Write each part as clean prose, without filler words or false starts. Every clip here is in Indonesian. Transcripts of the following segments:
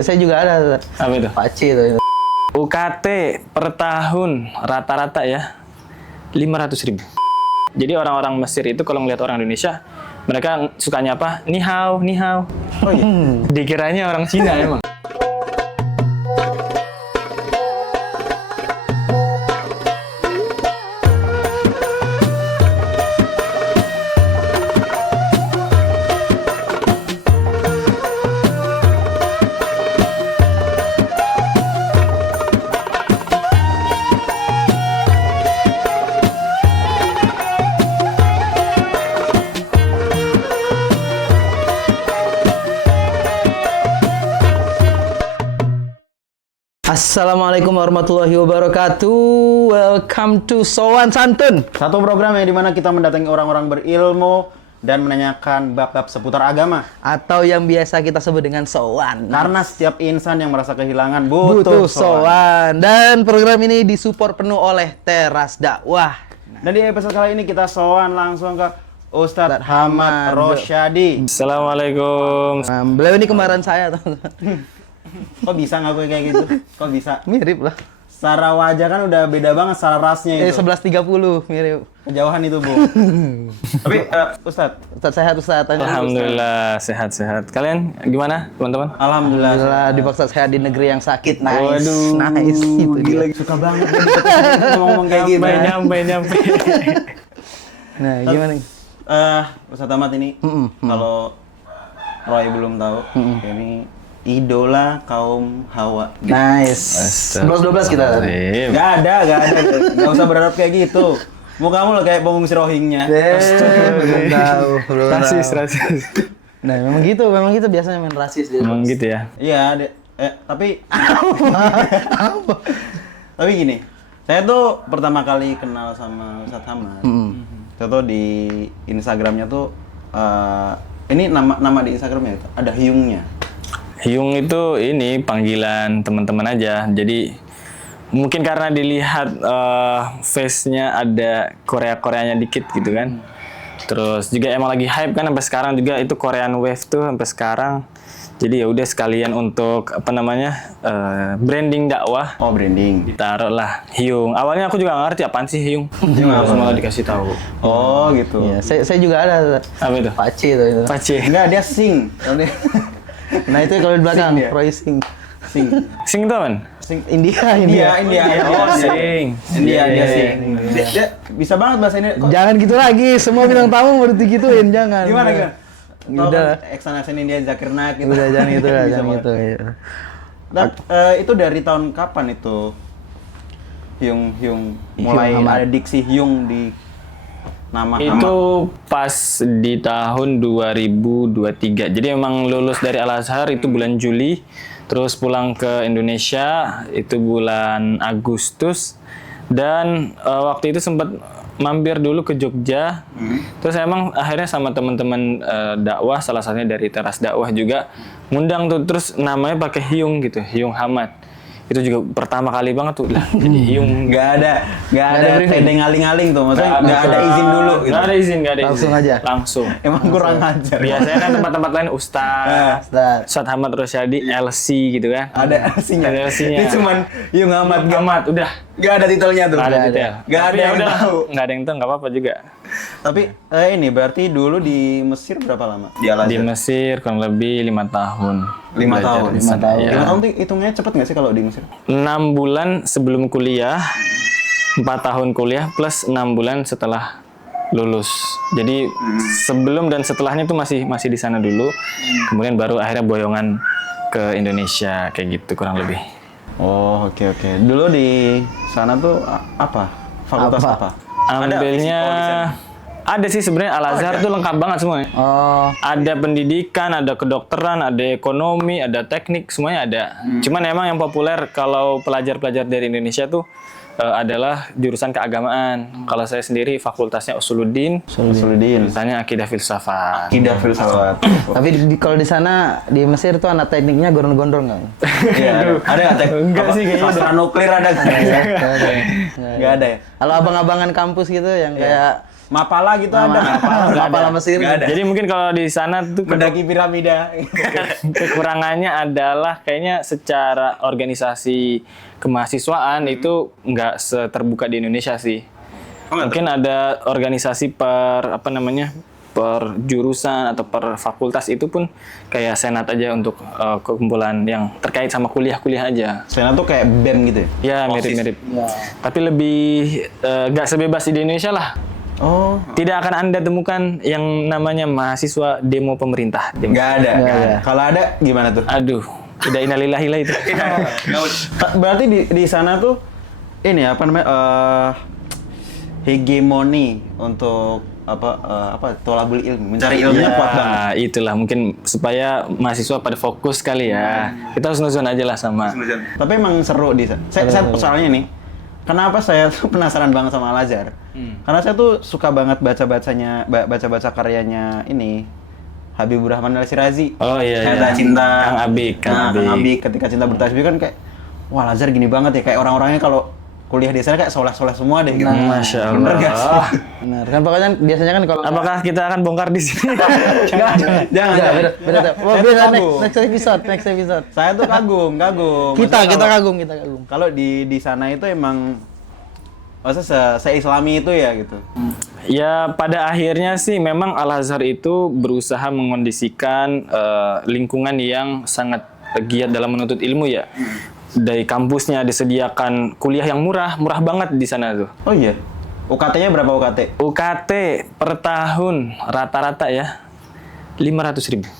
Saya juga ada. Apa itu? Paci itu. UKT per tahun rata-rata ya 500.000. Jadi orang-orang Mesir itu kalau ngeliat orang Indonesia, mereka sukanya apa? Ni hao, ni hao. Oh iya. Dikiranya orang Cina emang. Assalamualaikum warahmatullahi wabarakatuh. Welcome to Sowan Santun. Satu program yang dimana kita mendatangi orang-orang berilmu dan menanyakan bab-bab seputar agama. Atau yang biasa kita sebut dengan Sowan. Karena setiap insan yang merasa kehilangan butuh sowan. Sowan. Dan program ini disupport penuh oleh Teras Dakwah. Dan di episode kali ini kita sowan langsung ke Ustadz Hamad Rosyadi. Assalamualaikum. Beliau ini kembaran saya, teman-teman. Kok bisa ngaku kayak gitu? Kok bisa? Mirip lah. Secara wajah kan udah beda banget secara rasnya itu. 11.30 mirip. Kejauhan itu, Bu. Tapi Ustadz, Ustaz sehat, Ustaz. Tanya. Alhamdulillah sehat-sehat. Kalian gimana, teman-teman? alhamdulillah. Alhamdulillah dipaksa sehat di negeri yang sakit. Nice. Waduh, Nice. Itu Gila, dia. suka banget ngomong kayak gitu. Nyampe. Nah, gimana nih? Ustadz Ahmad ini, kalau Roy belum tahu, ini idola kaum Hawa. Nice. 11-12 kita. Gak ada. Gak usah berharap kayak gitu. Mukamu lo kayak pengungsi Rohingya. Belum tahu. Rasis. Nah, memang gitu biasanya main rasis dia. Emang gitu ya? Iya, tapi tapi gini, saya tuh pertama kali kenal sama Ustadz Hamad. Saya tuh di Instagramnya tuh, ini nama di Instagramnya itu ada Hyungnya. Hyung itu ini panggilan teman-teman aja. Jadi mungkin karena dilihat face-nya ada Korea-Koreanya dikit gitu kan. Terus juga emang lagi hype kan sampai sekarang juga itu Korean Wave tuh sampai sekarang. Jadi ya udah sekalian untuk apa namanya branding dakwah. Oh, branding. Ditaruh lah Hyung. Awalnya aku juga nggak ngerti apaan sih Hyung. Terus malah dikasih tahu. Oh, gitu. Iya, saya juga ada. Apa itu? Paci itu. Pace. Enggak, dia sing. Nah, itu kalau di belakang Sing dia. Roy Sing. Sing. Sing tuh man? India. Oh, sing. Dia sing. Dia bisa banget bahasa ini. Kok Jangan gitu lagi. Semua bintang tamu baru digituin, jangan. gimana? Udah. Eksan India Zakir Naik gitu. Udah jangan gitu lah, Bisa jangan banget. gitu. Iya. Dan itu dari tahun kapan itu Hyung mulai Hamad. ada diksi Hyung di nama Hamad? Itu pas di tahun 2023. Jadi emang lulus dari Al-Azhar itu bulan Juli, terus pulang ke Indonesia itu bulan Agustus, dan waktu itu sempat mampir dulu ke Jogja. Terus emang akhirnya sama teman-teman dakwah, salah satunya dari Teras Dakwah juga ngundang tuh, terus namanya pakai Hyung gitu, Hyung Hamad. Itu juga pertama kali banget tuh lah jadi Hyung. Nggak ada tedeng ngaling-ngaling tuh, maksudnya nggak ada izin dulu gitu. Nggak ada izin. Langsung aja? Langsung. Emang kurang ajar. Biasanya kan tempat-tempat lain Ustaz, Ustaz. Ustadz Hamad Rosyadi, LC gitu kan. Ada LC-nya. Ada LC-nya. Ini cuman Hyung Hamad, Hamad, udah. nggak ada titelnya tuh. Nggak ada detail. Nggak Tapi ada ya yang udah, tahu. nggak ada yang tahu, nggak apa-apa juga. Tapi ini berarti dulu di Mesir berapa lama? Di Di Mesir kurang lebih 5 tahun. 5 belajar tahun. di sana, ya. 5 tahun tuh hitungnya cepet nggak sih kalau di Mesir? 6 bulan sebelum kuliah, 4 tahun kuliah plus 6 bulan setelah lulus. Jadi sebelum dan setelahnya tuh masih di sana dulu. Kemudian baru akhirnya boyongan ke Indonesia kayak gitu kurang lebih. Oh, oke. Dulu di sana tuh apa? Fakultas apa? Ambilnya ada sih sebenarnya Al-Azhar tuh lengkap banget semuanya. Oh, Ada pendidikan, ada kedokteran, ada ekonomi, ada teknik, semuanya ada. Cuman emang yang populer kalau pelajar-pelajar dari Indonesia tuh adalah jurusan keagamaan. Kalau saya sendiri fakultasnya Usuluddin, Usuluddin. jurusannya Akidah Filsafat. Akidah filsafat. tapi kalau di sana di Mesir tuh anak tekniknya gondrong-gondrong nggak? Iya, ada nggak teh? Enggak Apa, sih kayaknya. sastra nuklir ada nggak? Nggak ada ya? Kalau abang-abangan kampus gitu yang kayak Mapala gitu ada. Mapala Mesir. Nggak ada. Jadi mungkin kalau di sana tuh Mendaki piramida. kekurangannya adalah kayaknya secara organisasi kemahasiswaan itu nggak seterbuka di Indonesia sih. Mungkin ada organisasi per jurusan atau per fakultas, itu pun kayak senat aja untuk kumpulan yang terkait sama kuliah-kuliah aja. Senat tuh kayak BEM gitu ya? Ya mirip-mirip. Tapi lebih nggak sebebas di Indonesia lah. Oh. Tidak akan Anda temukan yang namanya mahasiswa demo pemerintah. Nggak ada. Kalau ada gimana tuh? Aduh, udah innalillahi lah itu. Berarti di sana tuh ini apa namanya hegemoni untuk tolabul ilmu, mencari ilmunya kuat banget. Ya, itulah mungkin supaya mahasiswa pada fokus kali ya. Kita harus nuzon aja lah sama. Tapi emang seru di sana. Saya soalnya nih, kenapa saya tuh penasaran banget sama Al-Azhar? Karena saya tuh suka banget baca karyanya ini Habibur Rahman Al-Shirazi. Oh iya. Cerita Cinta. Kang Abik. Kang Abik ketika cinta bertasbih kan kayak wah Al-Azhar gini banget ya, kayak orang-orangnya kalau kuliah di sana kayak soleh-soleh semua deh gitu. Masya Allah. Bener gak sih? Benar. Kan pokoknya biasanya kan kalau Apakah kita akan bongkar di sini? Jangan. beda. Oh, Saya tuh beda kagum. next episode. Saya tuh kagum. Kita Maksudnya kagum. Kalau di sana itu emang maksudnya se-islami itu ya gitu. Ya pada akhirnya sih memang Al-Azhar itu berusaha mengondisikan lingkungan yang sangat giat dalam menuntut ilmu ya. Dari kampusnya disediakan kuliah yang murah banget di sana tuh. Oh iya. UKT-nya berapa UKT? UKT per tahun rata-rata ya 500.000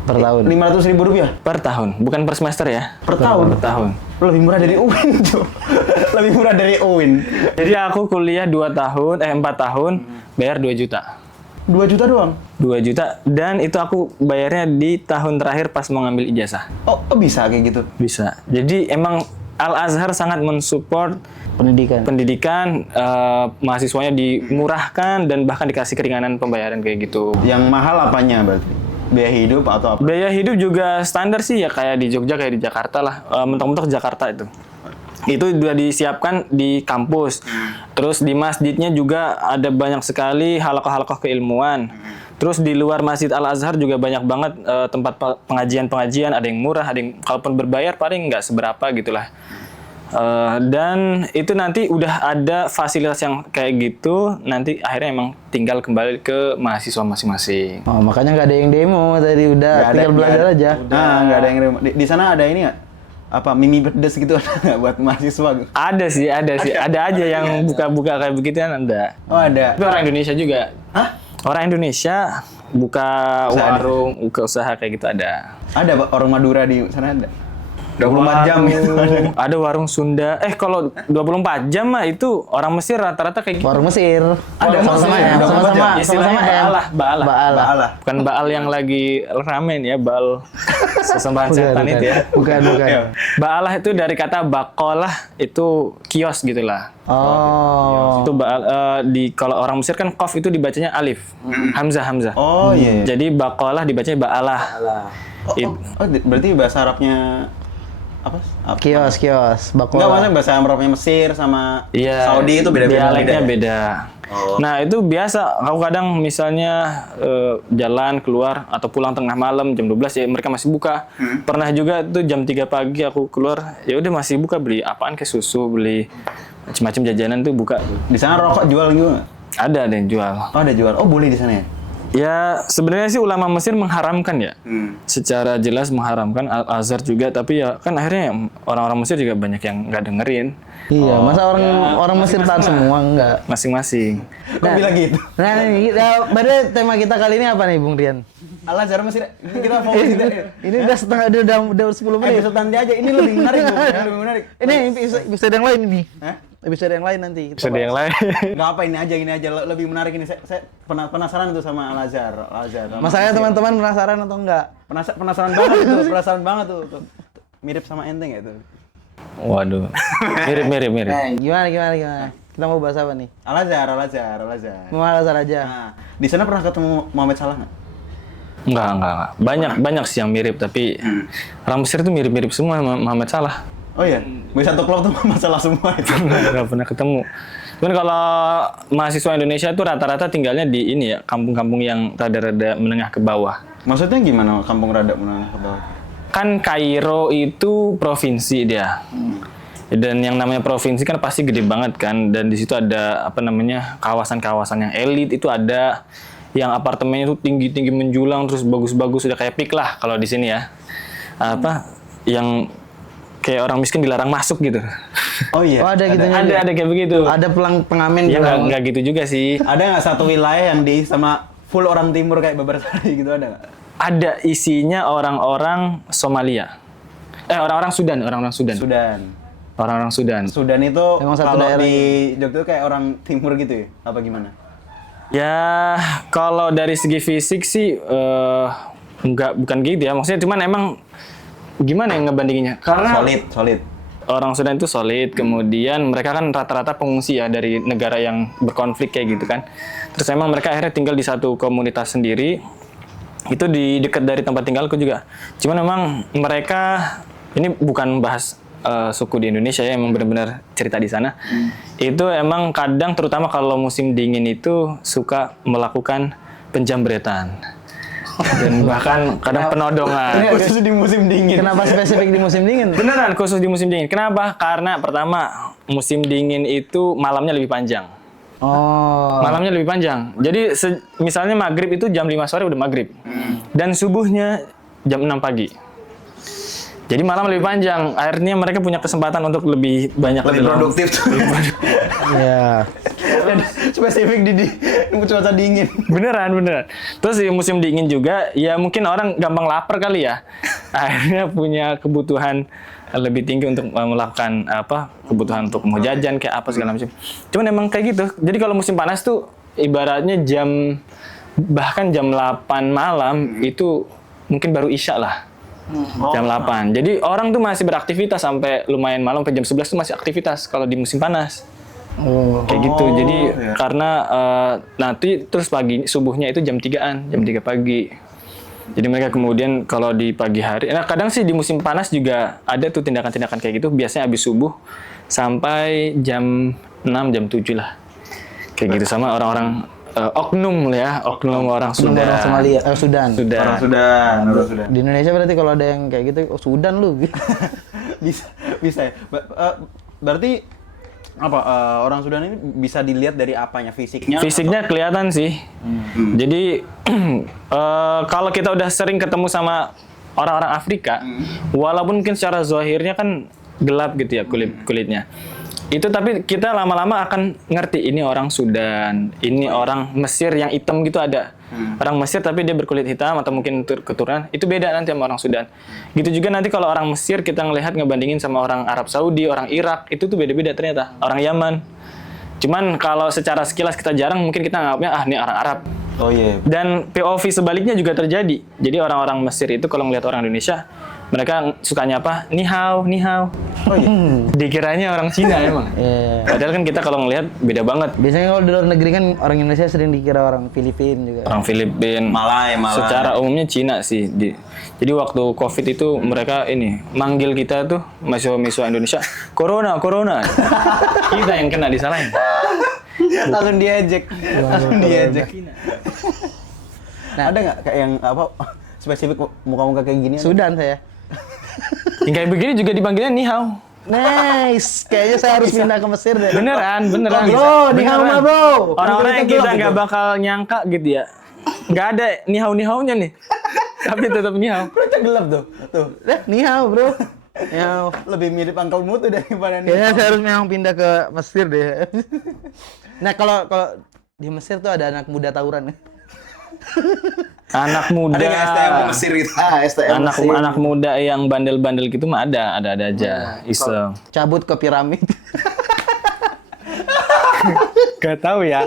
per tahun. 500.000 rupiah per tahun, bukan per semester ya. per tahun. Per tahun. Lebih murah dari UIN tuh. Lebih murah dari UIN. Jadi aku kuliah 4 tahun, bayar 2 juta. 2 juta doang. 2 juta dan itu aku bayarnya di tahun terakhir pas mau ngambil ijazah. Oh, bisa kayak gitu. Bisa. Jadi emang Al-Azhar sangat mensupport pendidikan mahasiswanya dimurahkan dan bahkan dikasih keringanan pembayaran kayak gitu. Yang mahal apanya berarti? Biaya hidup atau apa? Biaya hidup juga standar sih ya kayak di Jogja, kayak di Jakarta lah. Mentok-mentok Jakarta itu. Itu sudah disiapkan di kampus. Terus di masjidnya juga ada banyak sekali halakoh-halakoh keilmuan. Terus di luar Masjid Al-Azhar juga banyak banget tempat pengajian-pengajian. Ada yang murah, ada yang kalaupun berbayar paling nggak seberapa gitulah. Dan itu nanti udah ada fasilitas yang kayak gitu. Nanti akhirnya emang tinggal kembali ke mahasiswa masing-masing. Oh, makanya nggak ada yang demo tadi, udah tinggal belajar aja. Nah, nggak ada yang demo. Di sana ada ini nggak? Apa mimi berdes gitu ada nggak buat mahasiswa? Ada sih. Ada aja yang buka-buka kayak begituan ada. Oh ada. Tapi orang Indonesia juga. Hah? Orang Indonesia buka warung, buka usaha kayak gitu ada. Ada orang Madura di sana ada. 24 jam gitu ada. Ada warung Sunda. Kalau 24 jam mah itu orang Mesir rata-rata kayak gitu. Warung Mesir. Ada sama-sama Mesir, ya, 24 jam. Istilahnya Ba'alah. Ba'alah. Bukan baal yang lagi ramen ya, baal sesembahan setan itu ya. Bukan. Ba'alah itu dari kata bakolah, itu kios gitulah. Oh. Itu baal kalau orang Mesir kan qaf itu dibacanya alif. Hamzah. Oh iya. Jadi bakolah dibacanya ba'alah. Berarti bahasa Arabnya apa? Kios. Enggak, Bakola. maksudnya bahasa Arabnya Mesir sama Iya, Saudi itu beda-beda. dialeknya beda. Oh. Nah itu biasa, aku kadang misalnya jalan keluar atau pulang tengah malam jam 12 ya mereka masih buka. Pernah juga tuh jam 3 pagi aku keluar, ya udah masih buka, beli apaan kayak susu, beli macam-macam jajanan tuh buka. Di sana rokok jual juga nggak? Ada yang jual. Oh ada jual. Oh boleh di sana ya? Ya sebenarnya sih ulama Mesir mengharamkan ya, secara jelas mengharamkan, Al-Azhar juga, tapi ya kan akhirnya orang-orang Mesir juga banyak yang nggak dengerin. Iya, masa orang Mesir taat semua enggak? Masing-masing. Kok bilang gitu? Nah, ini berarti tema kita kali ini apa nih, Bung Rian? Al-Azhar Mesir. Kita fokus gitu. Ini udah 10 menit. Episode nanti aja. Ini lebih menarik, Bung. Lebih menarik. Ini episode yang lain ini. Hah? Episode yang lain nanti. Episode yang lain. Nggak apa, ini aja lebih menarik ini. Saya penasaran tuh sama Al-Azhar. Masanya teman-teman penasaran atau enggak? Penasaran banget itu, penasaran banget tuh. Mirip sama Enteng ya tuh. Waduh, mirip. Gimana? Kita mau bahas apa nih? Al-Azhar. Mau Al-Azhar aja. Nah, di sana pernah ketemu Muhammad Salah nggak? Enggak. Banyak sih yang mirip, tapi orang Mesir itu mirip-mirip semua sama Muhammad Salah. Oh iya, di satu klub tuh Muhammad Salah semua itu. Enggak pernah ketemu. Cuman kalau mahasiswa Indonesia tuh rata-rata tinggalnya di ini ya, kampung-kampung yang rada-rada menengah ke bawah. Maksudnya gimana kampung rada menengah ke bawah? Kan Kairo itu provinsi dia. Dan yang namanya provinsi kan pasti gede banget kan, dan di situ ada apa namanya kawasan-kawasan yang elit itu ada, yang apartemennya itu tinggi-tinggi menjulang terus bagus-bagus, udah kayak pik lah kalau di sini ya. Apa yang kayak orang miskin dilarang masuk gitu. Oh iya. Oh, ada gitu. Ada kayak begitu. Ada pengamen Ya bilang. nggak gitu juga sih. Ada nggak satu wilayah yang diisi sama full orang timur kayak Babarsari gitu, ada nggak? Ada isinya orang-orang Somalia. Orang-orang Sudan. Sudan. Orang-orang Sudan. Sudan itu Emang satu kalau daerah di Jogja tuh kayak orang timur gitu ya? Apa gimana? Ya, kalau dari segi fisik sih bukan gitu ya. Maksudnya cuman emang gimana yang ngebandinginnya? Karena Solid. orang Sudan itu solid, kemudian mereka kan rata-rata pengungsi ya dari negara yang berkonflik kayak gitu kan. Terus emang mereka akhirnya tinggal di satu komunitas sendiri. Itu di dekat dari tempat tinggalku juga. Cuman emang mereka, ini bukan bahas suku di Indonesia ya, emang benar-benar cerita di sana. Itu emang kadang terutama kalau musim dingin itu suka melakukan penjambretan. Dan bahkan kadang penodongan. Khusus di musim dingin. Kenapa spesifik di musim dingin? Beneran khusus di musim dingin. Kenapa? Karena pertama musim dingin itu malamnya lebih panjang. Oh. Malamnya lebih panjang. Jadi misalnya maghrib itu jam 5 sore udah maghrib. Dan subuhnya jam 6 pagi. Jadi malam lebih panjang. Akhirnya mereka punya kesempatan untuk lebih banyak Lebih produktif tuh. Iya. Dan spesifik di cuaca dingin. Beneran. Terus di musim dingin juga, ya mungkin orang gampang lapar kali ya. Akhirnya punya kebutuhan lebih tinggi untuk melakukan kebutuhan untuk mau jajan kayak apa segala macam. Cuman emang kayak gitu. Jadi kalau musim panas tuh ibaratnya bahkan jam 8 malam itu mungkin baru isya lah. Jam 8. Jadi orang tuh masih beraktivitas sampai lumayan malam, sampai jam 11 tuh masih aktivitas kalau di musim panas. Kayak gitu. Jadi karena nanti terus subuhnya itu jam 3-an, jam 3 pagi. Jadi mereka kemudian kalau di pagi hari, kadang sih di musim panas juga ada tuh tindakan-tindakan kayak gitu, biasanya habis subuh sampai jam 6, jam 7 lah. Kayak gitu sama orang-orang oknum orang Sudan. Orang Somalia, Sudan. Orang Sudan. Di Indonesia berarti kalau ada yang kayak gitu, Sudan lu. bisa ya. Berarti orang Sudan ini bisa dilihat dari apanya, fisiknya? Fisiknya kelihatan sih. Jadi kalau kita udah sering ketemu sama orang-orang Afrika, walaupun mungkin secara zahirnya kan gelap gitu ya kulitnya. Itu tapi kita lama-lama akan ngerti ini orang Sudan, ini orang Mesir yang hitam gitu ada. Orang Mesir tapi dia berkulit hitam atau mungkin keturunan, itu beda nanti sama orang Sudan. Gitu juga nanti kalau orang Mesir kita ngelihat ngebandingin sama orang Arab Saudi, orang Irak, itu tuh beda-beda ternyata. Orang Yaman. Cuman kalau secara sekilas kita jarang mungkin kita nganggapnya ini orang Arab. Oh iya. Dan POV sebaliknya juga terjadi. Jadi orang-orang Mesir itu kalau ngelihat orang Indonesia, mereka sukanya apa? Ni hao. Oh iya. Dikiranya orang Cina emang. Iya. Padahal kan kita kalau ngelihat beda banget. Biasanya kalau di luar negeri kan orang Indonesia sering dikira orang Filipina juga. Orang Filipina. Malay. Secara umumnya Cina sih. Jadi waktu COVID itu mereka manggil kita tuh mahasiswa Indonesia, corona. Kita yang kena disalahin. Langsung diejek. Nah, ada nggak kayak yang spesifik muka-muka kayak gini? Sudan saya. Yang kayak begini juga dipanggilnya ni hao. Nice, kayaknya saya harus pindah ke Mesir deh. Beneran. Bro, ni hao mah bro. Orang-orang yang kita nggak bakal nyangka gitu ya. Nggak ada ni hao-nya nih. Tapi tetap ni hao. Bro, gelap tuh. Ni hao bro. Ni hao. Lebih mirip Uncle Mutu daripada ini. Kayaknya saya harus memang pindah ke Mesir deh. Nah kalau di Mesir tuh ada anak muda tawuran. Anak muda. Ada nggak STM Mesir itu? STM Mesir. Anak muda yang bandel-bandel gitu mah ada aja. Iseng. Cabut ke piramid. Gak tahu ya.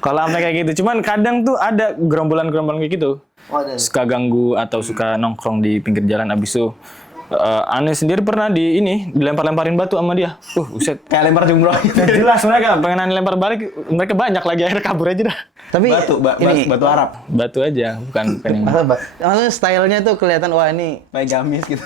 Kalau sampai kayak gitu. Cuman kadang tuh ada gerombolan-gerombolan kayak gitu. Suka ganggu atau suka nongkrong di pinggir jalan abis itu. Aneh sendiri pernah dilempar-lemparin batu sama dia. Buset. Kayak lempar jumroh. Jelas mereka pengen lempar balik, mereka banyak lagi akhirnya kabur aja dah. Tapi batu Arab. Batu aja, bukan yang maksudnya stylenya tuh kelihatan wah ini Kayak gamis gitu.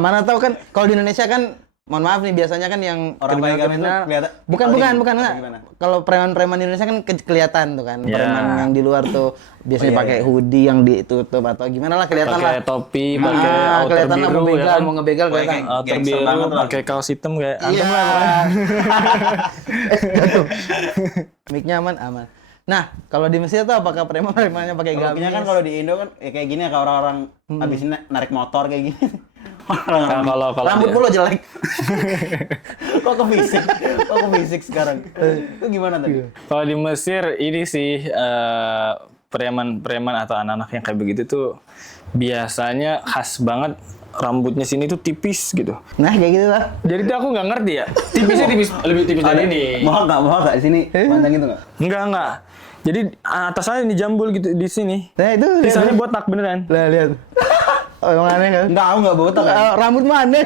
mana tahu kan kalau di Indonesia kan mohon maaf nih, biasanya kan yang Orang baik itu kriminal kelihatan- bukan paling- bukan bukan atau enggak. gimana? Kalau preman-preman Indonesia kan kelihatan tuh kan. Ya. Preman yang di luar tuh biasanya iya, pakai iya. hoodie yang ditutup atau gimana lah, kelihatan lah. Pakai topi, pakai outer kelihatan lah, biru mau ya begal, kan. mau ngebegal Pakai kelihatan. Outer Gangster biru, banget lah. pakai kaos hitam kayak Iya. antem lah pokoknya. Jatuh. Mic-nya aman, aman. Nah, kalau di Mesir tuh apakah preman-premannya pakai Kalau gamis? kan kalau di Indo kan ya kayak gini ya, kayak orang-orang abis ini narik motor kayak gini. Nah, Orang-orang kalau rambut dia- mulu jelek. kok ke fisik? Kok ke fisik sekarang? Itu gimana tadi? Kalau di Mesir ini sih preman-preman atau anak-anak yang kayak begitu tuh biasanya khas banget rambutnya sini tuh tipis gitu. Nah, kayak gitu lah. Jadi tuh aku nggak ngerti ya. Tipisnya lebih tipis dari ini. Mau nggak di sini? Panjang gitu nggak? Enggak. Jadi atasnya ini jambul gitu di sini. Nah, itu Sisanya botak beneran. Lah, lihat. Oh, emang aneh kan? Enggak, aku nggak botak kan? Rambut mana?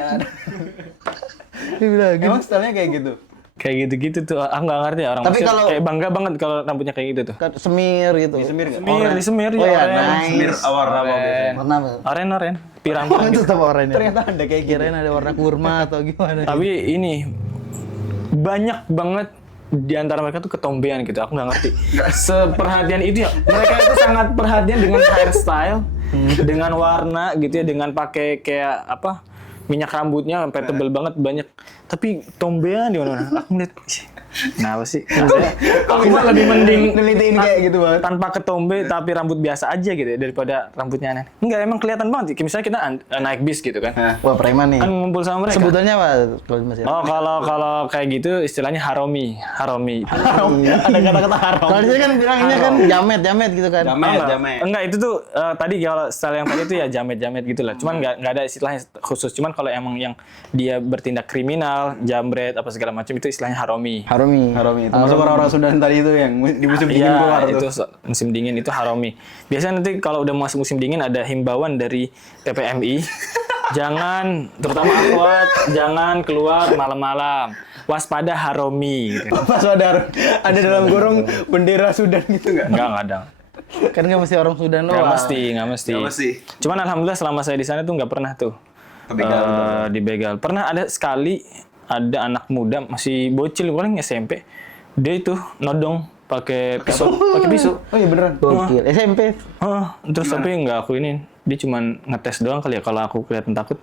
Dia bilang gitu. Emang stylenya kayak gitu? Kayak gitu-gitu tuh. Aku nggak ngerti ya orang Tapi Mesir kalau- kayak bangga banget kalau rambutnya kayak gitu tuh. Kan semir gitu. Disemir nggak? Disemir Oh ya, oren. nice. Semir warna apa biasanya? Warna apa? Oren, Oh, pirang-pirang itu gitu. tetap oranye. Ternyata ada kayak gitu. Kirain ada warna kurma atau gimana. Tapi ini banyak banget di antara mereka tuh ketombean gitu. Aku nggak ngerti. Seperhatian itu ya. Mereka itu sangat perhatian dengan hairstyle, dengan warna gitu ya, dengan pakai kayak apa? Minyak rambutnya sampai tebel banget banyak. Tapi tombean di mana-mana. Aku ngeliat, "Ih, kenapa sih?" Aku mah lebih mending Nelitiin kayak gitu banget. tanpa ketombe tapi rambut biasa aja gitu ya daripada rambutnya aneh. Enggak, emang kelihatan banget. Kayak misalnya kita naik bis gitu kan. Wah, preman nih. Kan ngumpul sama mereka. Sebutannya apa kalau di Mesir? Oh, kalau kayak gitu istilahnya haromi. Ada kata-kata haram. Kalau di sini kan bilangnya kan jamet gitu kan. Jamet. Enggak, itu tuh tadi kalau style yang tadi itu ya jamet-jamet gitu lah. Cuman nggak ada istilahnya khusus. Cuman kalau emang yang dia bertindak kriminal, jamret apa segala macam itu istilahnya haromi. Haromi. Itu masuk orang-orang Sudan tadi itu yang di musim dingin keluar Iya, itu tuh. musim dingin itu haromi. Biasanya nanti kalau udah masuk musim dingin ada himbauan dari PPMI. Jangan, terutama Akhwat, jangan keluar malam-malam. Waspada haromi. Gitu. Pas ada dalam kurung bendera Sudan gitu nggak? Enggak ada. Kan nggak mesti orang Sudan Nggak doang. mesti. Nggak mesti. Cuman alhamdulillah selama saya di sana tuh nggak pernah tuh Kebegal. dibegal. Pernah ada sekali ada anak muda masih bocil paling SMP. Dia itu nodong pakai pisau. Oh iya beneran. Gokil. SMP. Terus tapi nggak aku ini. Dia cuman ngetes doang kali ya. Kalau aku kelihatan takut,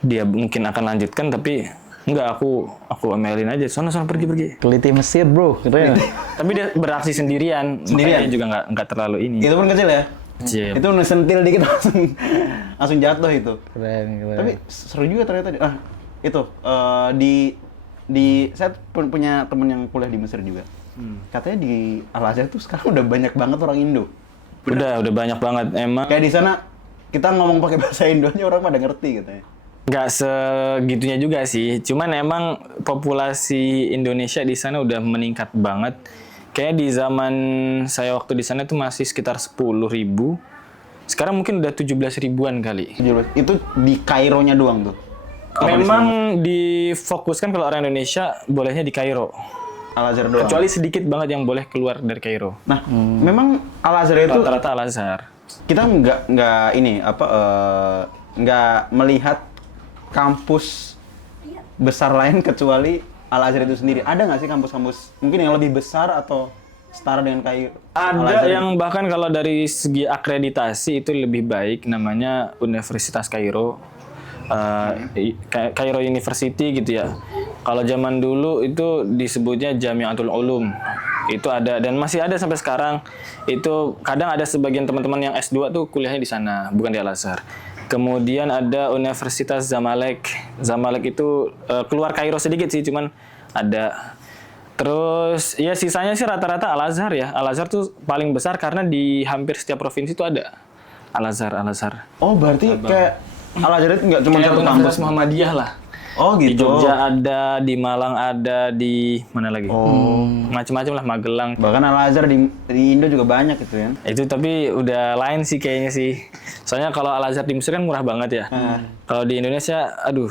dia mungkin akan lanjutkan. Tapi nggak, aku omelin aja. Sono pergi. Keliti Mesir, bro. Keren. Tapi dia beraksi sendirian. Sendirian? Makanya juga nggak terlalu ini. Itu pun kecil ya? Kecil. Itu nesentil dikit langsung jatuh itu. Keren. Tapi seru juga ternyata. Itu saya punya temen yang kuliah di Mesir juga. Katanya di Al Azhar tuh sekarang udah banyak banget orang Indo. Udah banyak banget. Emang Kayak di sana kita ngomong pakai bahasa Indo aja orang pada ngerti katanya. nggak segitunya juga sih. Cuman emang populasi Indonesia di sana udah meningkat banget. Kayak di zaman saya waktu di sana tuh masih sekitar 10.000. Sekarang mungkin udah 17 ribuan kali. 17. Itu di Kaironya doang tuh. Memang difokuskan kalau orang Indonesia bolehnya di Kairo. Al Azhar doang. Kecuali sedikit banget yang boleh keluar dari Kairo. Nah, memang Al Azhar itu Rata-rata Al-Azhar. kita nggak ini apa nggak melihat kampus besar lain kecuali Al Azhar itu sendiri. Ada nggak sih kampus-kampus mungkin yang lebih besar atau setara dengan kayak Ada yang bahkan kalau dari segi akreditasi itu lebih baik, namanya Universitas Kairo. Kairo University gitu ya. Kalau zaman dulu itu disebutnya Jami'atul Ulum. Itu ada dan masih ada sampai sekarang. Itu kadang ada sebagian teman-teman yang S2 tuh kuliahnya di sana, bukan di Al-Azhar. Kemudian ada Universitas Zamalek. Zamalek itu keluar Kairo sedikit sih, cuman ada. Terus ya sisanya sih rata-rata Al-Azhar ya. Al-Azhar tuh paling besar karena di hampir setiap provinsi itu ada Al-Azhar. Oh, berarti kayak Al Azhar itu nggak cuma Kayak satu kampus. Universitas Muhammadiyah lah. Oh, Di gitu. Jogja ada, di Malang ada, di mana lagi? Oh. Macam-macam lah, Magelang. Bahkan Al Azhar di Indo juga banyak itu ya. Itu tapi udah lain sih kayaknya sih. Soalnya kalau Al Azhar di Mesir kan murah banget ya. Kalau di Indonesia, aduh,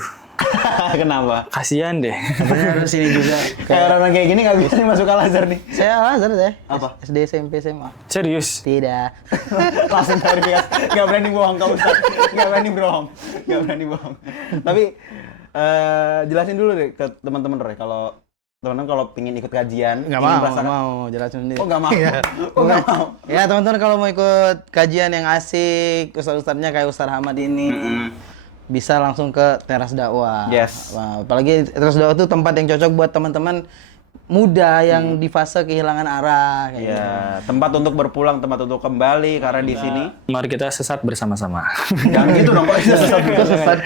Kenapa? kasihan deh. Benar di sini juga. Kayak orang kayak gini nggak bisa nih masuk Al Azhar nih. Saya Al Azhar deh. Apa? SD, SMP, SMA. Serius. Tidak. Langsung verifikasi. Nggak berani bohong kamu Ustaz. Nggak berani bohong. Tapi jelasin dulu deh ke teman-teman Roy, kalau teman-teman kalau pingin ikut kajian, Nggak ingin mau, merasakan- nggak mau jelasin sendiri. Oh nggak mau. Iya. Oh nggak mau. Ya teman-teman kalau mau ikut kajian yang asik, ustadz-ustadznya kayak Ustadz Hamad ini, bisa langsung ke Teras Dakwah. Yes. Wah, apalagi Teras Dakwah itu tempat yang cocok buat teman-teman muda yang di fase kehilangan arah. Kayak Iya, tempat untuk berpulang, tempat untuk kembali karena di sini. Mari kita sesat bersama-sama. Jangan gitu dong, kok sesat. Kok sesat.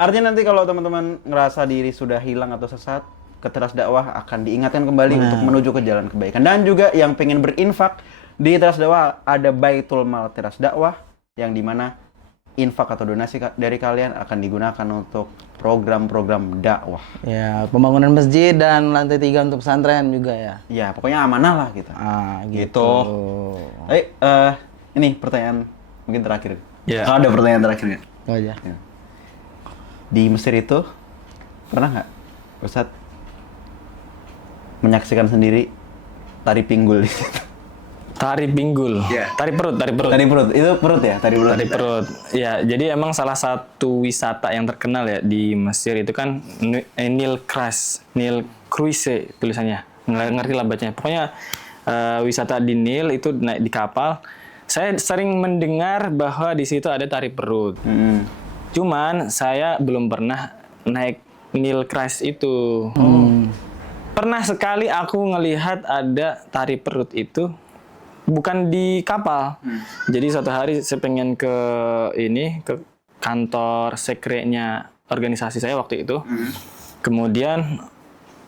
Artinya nanti kalau teman-teman ngerasa diri sudah hilang atau sesat, ke Teras Dakwah akan diingatkan kembali untuk menuju ke jalan kebaikan. Dan juga yang pengen berinfak, di Teras Dakwah ada Baitul Mal Teras Dakwah, yang dimana infak atau donasi dari kalian akan digunakan untuk program-program dakwah. Ya, pembangunan masjid dan lantai 3 untuk pesantren juga ya. Ya, pokoknya amanah lah kita. Gitu. Ini pertanyaan mungkin terakhir. Ya. Ada pertanyaan terakhir nggak? Oh ya. Di Mesir itu pernah nggak Ustadz menyaksikan sendiri tari pinggul di situ? Tari pinggul. Iya. Tari perut. Tari perut, itu perut ya? Tari perut. Tari perut. Ya, jadi emang salah satu wisata yang terkenal ya di Mesir itu kan Nil Cruise tulisannya. Nggak ngerti lah bacanya. Pokoknya wisata di Nil itu naik di kapal. Saya sering mendengar bahwa di situ ada tari perut. Cuman saya belum pernah naik Nil Cruise itu. Pernah sekali aku ngelihat ada tari perut itu bukan di kapal. Jadi suatu hari saya pengen ke kantor sekrenya organisasi saya waktu itu. Kemudian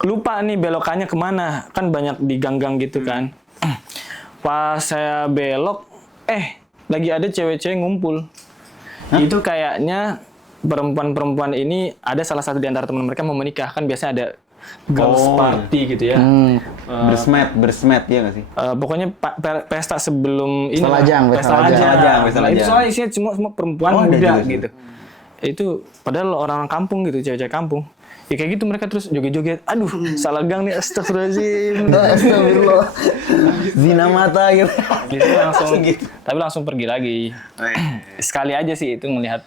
lupa nih belokannya kemana, kan banyak di gang-gang gitu kan. Pas saya belok, lagi ada cewek-cewek ngumpul. Itu kayaknya perempuan-perempuan ini ada salah satu di antara teman mereka mau menikah, kan biasanya ada girls party gitu ya. Bersmet ya nggak sih? Pokoknya pesta sebelum ini. Pesta lajang. Nah, itu soalnya isinya semua perempuan muda juga gitu. Itu padahal orang-orang kampung gitu, cewek-cewek kampung. Ya kayak gitu mereka terus joget-joget. Aduh, salah gang nih, astagfirullahaladzim. Astagfirullah. Zina mata gitu. Gitu langsung, tapi langsung pergi lagi. Sekali aja sih itu melihat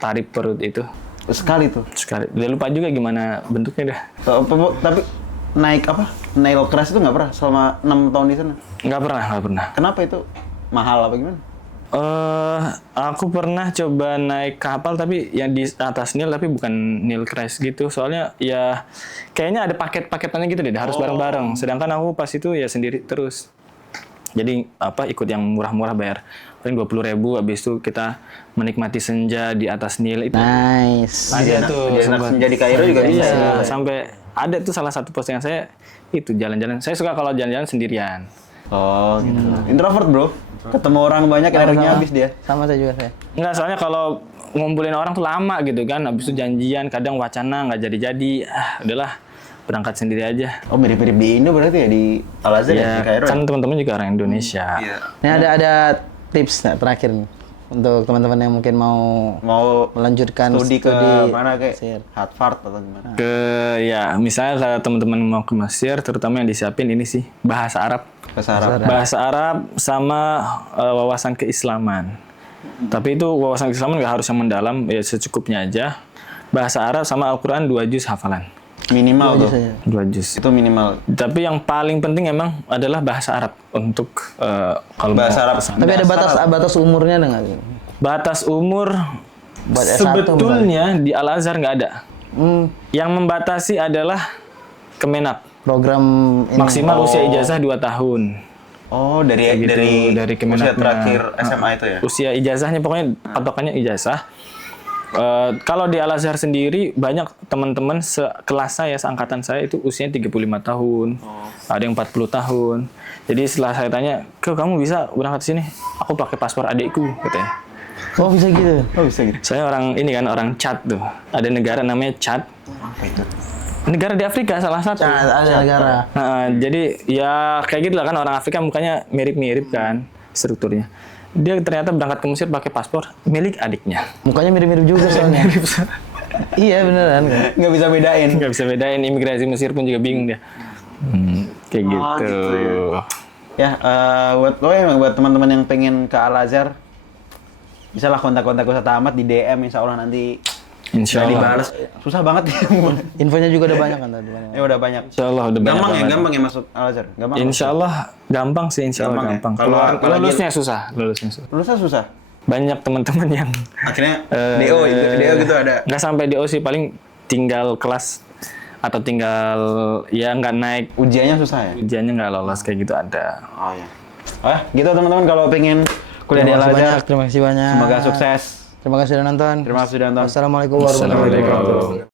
tari perut itu. Sekali tuh. Sekali. Udah lupa juga gimana bentuknya dah. Tapi naik apa? Nail Cruise itu nggak pernah selama 6 tahun di sana? Nggak pernah. Kenapa itu? Mahal apa gimana? Aku pernah coba naik kapal tapi yang di atas Nil tapi bukan Nil Cruise gitu. Soalnya ya kayaknya ada paket-paketannya gitu deh, harus bareng-bareng. Sedangkan aku pas itu ya sendiri terus. Jadi ikut yang murah-murah bayar paling 20.000, habis itu kita menikmati senja di atas Nil itu. Nice. Ada tuh Senja di Kairo juga bisa. Iya, sampai ada tuh salah satu postingan saya itu jalan-jalan. Saya suka kalau jalan-jalan sendirian. Oh, gitu. Introvert, Bro. Ketemu orang banyak energinya habis dia. Sama saya juga saya. Enggak, soalnya kalau ngumpulin orang tuh lama gitu kan. Habis itu janjian, kadang wacana nggak jadi-jadi. Udahlah, berangkat sendiri aja. Oh, mirip-mirip di Indo berarti ya, di Al-Azhar ya, di Kairo. Kan teman-teman juga orang Indonesia. Iya. Ini ada tips terakhir nih untuk teman-teman yang mungkin mau melanjutkan studi ke mana kayak Mesir. Harvard atau gimana? Misalnya kalau teman-teman mau ke Mesir, terutama yang disiapin ini sih bahasa Arab. Bahasa Arab sama wawasan keislaman. Tapi itu wawasan keislaman nggak harus yang mendalam, ya secukupnya aja. Bahasa Arab sama Al-Quran 2 juz hafalan. Minimal tuh. 2 juz. Itu minimal. Tapi yang paling penting emang adalah bahasa Arab untuk kalau Bahasa Arab. Tapi ada batas umurnya nggak? batas umur Buat S1 sebetulnya di Al-Azhar nggak ada. Yang membatasi adalah Kemenak. Program ini. Maksimal usia ijazah 2 tahun. Oh, dari Dari usia Kemenaknya. terakhir SMA itu ya? Usia ijazahnya pokoknya patokannya ijazah. Kalau di Al-Azhar sendiri banyak teman-teman sekelas saya, seangkatan saya itu usianya 35 tahun. Ada yang 40 tahun. Jadi setelah saya tanya, "Kamu bisa berangkat sini?" "Aku pakai paspor adikku," katanya. Oh bisa gitu. Oh, bisa gitu. Saya orang Chad tuh. Ada negara namanya Chad. Apa itu? Negara di Afrika salah satu. Ada negara. Jadi ya kayak gitu lah kan, orang Afrika mukanya mirip-mirip kan strukturnya. Dia ternyata berangkat ke Mesir pakai paspor milik adiknya. Mukanya mirip-mirip juga soalnya. Iya beneran kan. Nggak bisa bedain. Nggak bisa bedain, imigrasi Mesir pun juga bingung dia. Kayak gitu. Ya, buat teman-teman yang pengen ke Al-Azhar, bisa lah kontak-kontak Ustaz Ahmad di DM, insya Allah nanti Insya Nggak Allah. dibales. Susah banget ya. Infonya juga udah banyak kan tadi. Banyak. Ya udah banyak. Insya Allah udah banyak banget. Gampang ya masuk Al-Azhar. Gampang. Insya Allah gampang sih, insya Allah Gampang ya? gampang. Kalau Keluar, apalagi- lulusnya susah. Lulusnya susah. Banyak teman-teman yang Akhirnya DO gitu ada. nggak sampai DO sih, paling tinggal kelas atau tinggal ya nggak naik Ujiannya susah ya? ujiannya nggak lolos kayak gitu ada. Oh ya. Gitu teman-teman kalau pengen kuliah di Terima kasih banyak, Al-Azhar. terima kasih banyak. Semoga sukses. Terima kasih sudah nonton. Terima kasih sudah nonton. Wassalamualaikum warahmatullahi wabarakatuh.